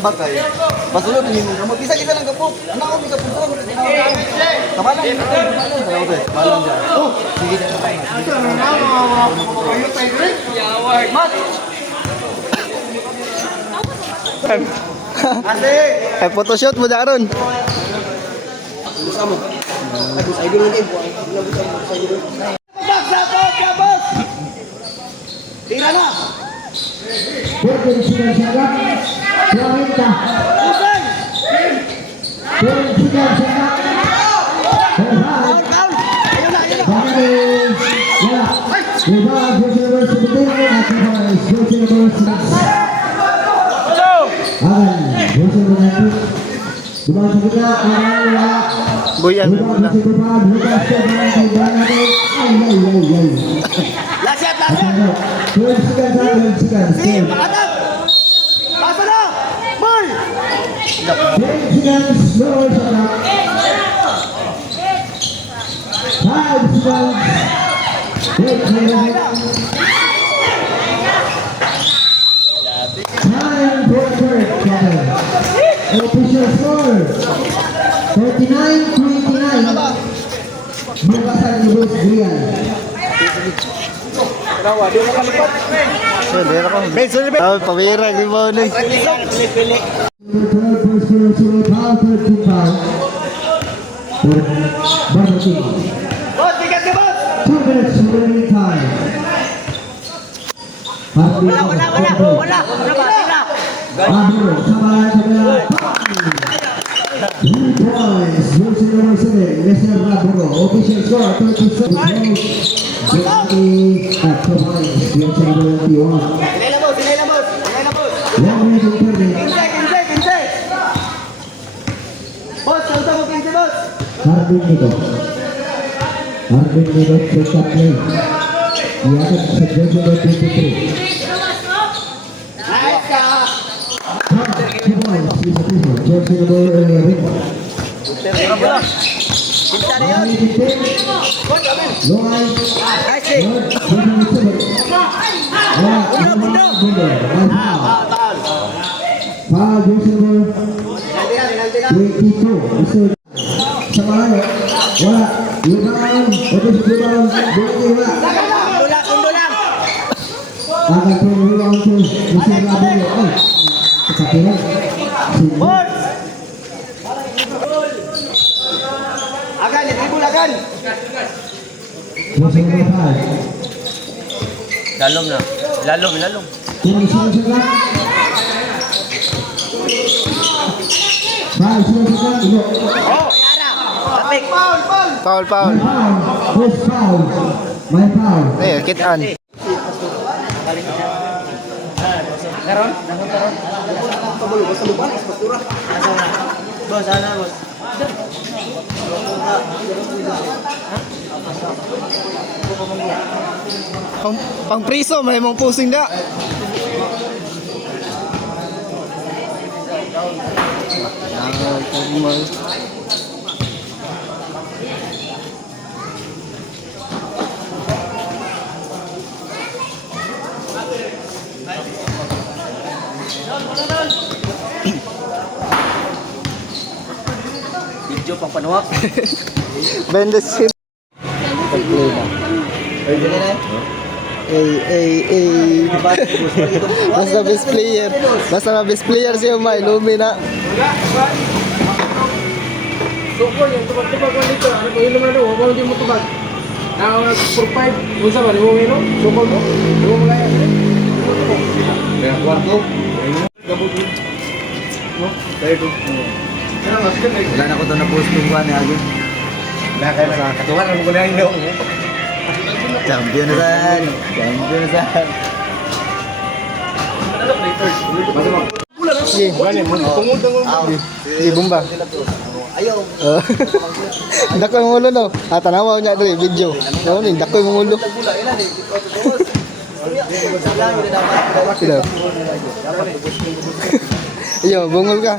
ng bakay. Pasulod din yung gamot. Isa-isa lang kapok. Ano ako bisa puso? Kabalang dyan. Kabalang dyan. Oh, sige dyan. Mat! Ay, photoshoot mo daron. Sama. Agus idol din po. Boss! Tira na! Porque sigan sangat 40. Porque sigan sangat. Ayun na! Kami ya. Iba bersama sebenarnya akan harus bersama. Akan bersama nanti. Cuma kita orang Buyan mo muna. Lasyat! Sige, pakatag! Pasa na! Boy! Official score 39-29. Makasan ni Bos Brian. So, dito ko. Oh, pabira di mo ni. Boss, bigat ka, boss! 2 minutes remaining time. Wala ba? Tira! Abro, sama. 3 points. Versus number 7, Mr. Rabro. Official score 37. 2 points. Versus number 21. Sinay na, boss! 1 minute and 30. 15! Boss, kausa mo 15, boss! Harbin nito. Check-up play. Iatag sa versus number 23. Nice ka! 2 points. Versus number 11. Kita na yun! Loay. Nice, eh! Foul, versus number Penalty na! 22. Samahan. Wala. Rebound. Official rebound. Kundo lang! Akan rebound to Mr. Rabro. Ay, kesakiran. Boss! Agan, i-dribble agan! Versus number 5. Lalom na. Lalom. Kung isang sagat. 5 sagat. Ilo. Oh! Tapik! Foul! Foul. Foul. First foul. My foul. Eh, kitaan. Karon? Kabulo, basta lupa, struktura. Boss, boss. Pang priso, may mong pusing da. Video pang panuwak. Bendesin. Pag-play na. Pwede na eh. Basta best player. Basta best player siya may lumi na. Sukol yung tubag-tubag mo dito. Ano ko ilum na doon? Huwag hindi mo tubag. Now, for 5, unsa ba? Liwang ino? Sukol mo? Liwang mga yan. Kaya, kwarto. Gabot yun. No? Tayo ko. Wala na ko ito na-post yung buwan ni Agin. Wala kayo sa katuwan. Ano ko na yung ilong? Champion na saan. Sige. Tungod ng Sige, bumba. Ayaw. Dako yung ulo no. Tanawa niya dito video. Ano ni dako yung ulo. Bula, ilan eh. Sila. Iyo, bungol ka.